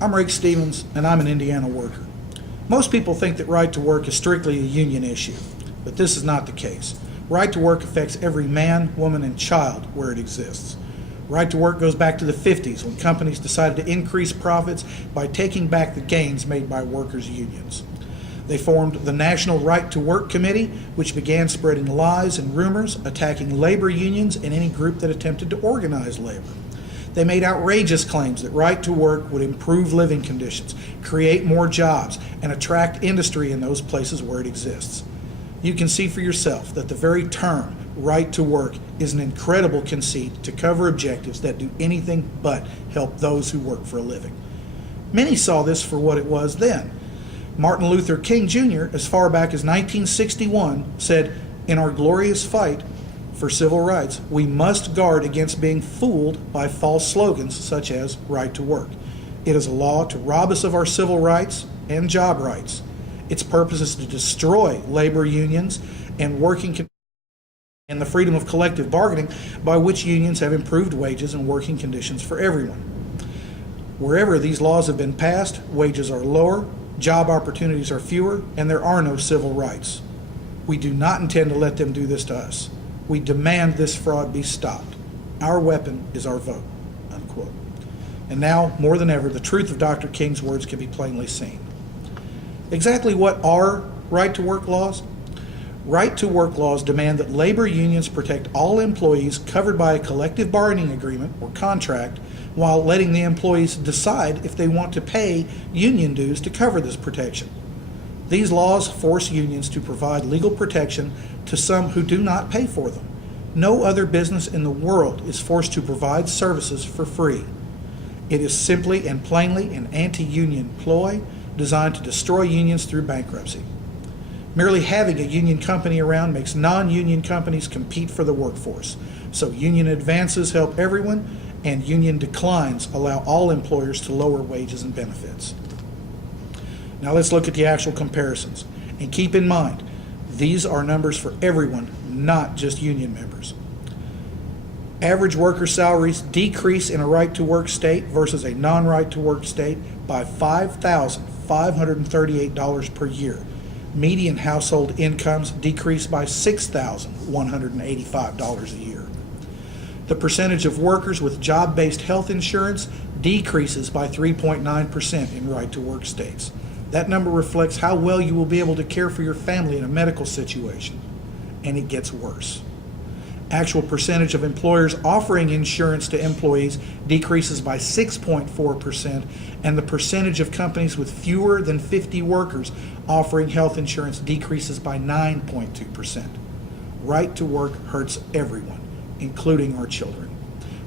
I'm Rick Stevens, and I'm an Indiana worker. Most people think that right to work is strictly a union issue, but this is not the case. Right to work affects every man, woman, and child where it exists. Right to work goes back to the 50s when companies decided to increase profits by taking back the gains made by workers' unions. They formed the National Right to Work Committee, which began spreading lies and rumors, attacking labor unions and any group that attempted to organize labor. They made outrageous claims that right to work would improve living conditions, create more jobs, and attract industry in those places where it exists. You can see for yourself that the very term right to work is an incredible conceit to cover objectives that do anything but help those who work for a living. Many saw this for what it was then. Martin Luther King Jr., as far back as 1961, said, "In our glorious fight for civil rights, we must guard against being fooled by false slogans such as right to work. It is a law to rob us of our civil rights and job rights. Its purpose is to destroy labor unions and and the freedom of collective bargaining by which unions have improved wages and working conditions for everyone. Wherever these laws have been passed, wages are lower, job opportunities are fewer, and there are no civil rights. We do not intend to let them do this to us. We demand this fraud be stopped. Our weapon is our vote," unquote. And now, more than ever, the truth of Dr. King's words can be plainly seen. Exactly what are right-to-work laws? Right-to-work laws demand that labor unions protect all employees covered by a collective bargaining agreement or contract while letting the employees decide if they want to pay union dues to cover this protection. These laws force unions to provide legal protection to some who do not pay for them. No other business in the world is forced to provide services for free. It is simply and plainly an anti-union ploy designed to destroy unions through bankruptcy. Merely having a union company around makes non-union companies compete for the workforce. So union advances help everyone, and union declines allow all employers to lower wages and benefits. Now let's look at the actual comparisons. And keep in mind, these are numbers for everyone, not just union members. Average worker salaries decrease in a right-to-work state versus a non-right-to-work state by $5,538 per year. Median household incomes decrease by $6,185 a year. The percentage of workers with job-based health insurance decreases by 3.9% in right-to-work states. That number reflects how well you will be able to care for your family in a medical situation, and it gets worse. Actual percentage of employers offering insurance to employees decreases by 6.4%, and the percentage of companies with fewer than 50 workers offering health insurance decreases by 9.2%. Right to work hurts everyone, including our children.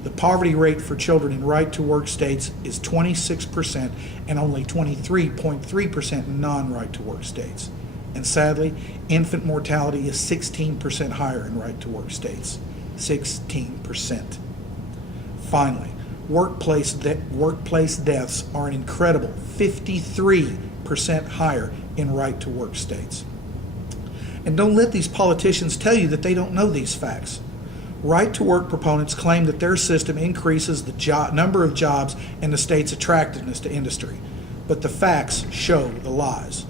The poverty rate for children in right-to-work states is 26% and only 23.3% in non-right-to-work states. And sadly, infant mortality is 16% higher in right-to-work states. 16%. Finally, workplace deaths are an incredible 53% higher in right-to-work states. And don't let these politicians tell you that they don't know these facts. Right-to-work proponents claim that their system increases the number of jobs and the state's attractiveness to industry. But the facts show the lies.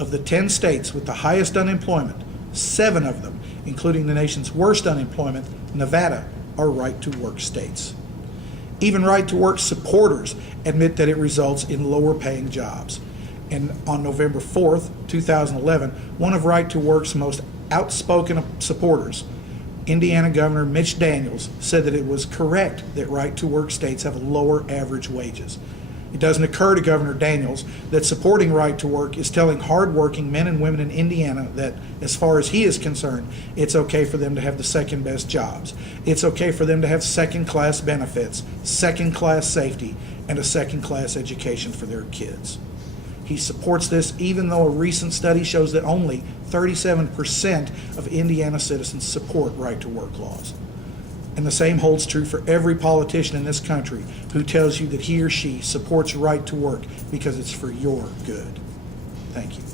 Of the 10 states with the highest unemployment, 7 of them, including the nation's worst unemployment, Nevada, are right-to-work states. Even right-to-work supporters admit that it results in lower-paying jobs. And on November 4th, 2011, one of right-to-work's most outspoken supporters, Indiana Governor Mitch Daniels, said that it was correct that right-to-work states have lower average wages. It doesn't occur to Governor Daniels that supporting right-to-work is telling hard-working men and women in Indiana that, as far as he is concerned, it's okay for them to have the second-best jobs. It's okay for them to have second-class benefits, second-class safety, and a second-class education for their kids. He supports this even though a recent study shows that only 37% of Indiana citizens support right-to-work laws. And the same holds true for every politician in this country who tells you that he or she supports right to work because it's for your good. Thank you.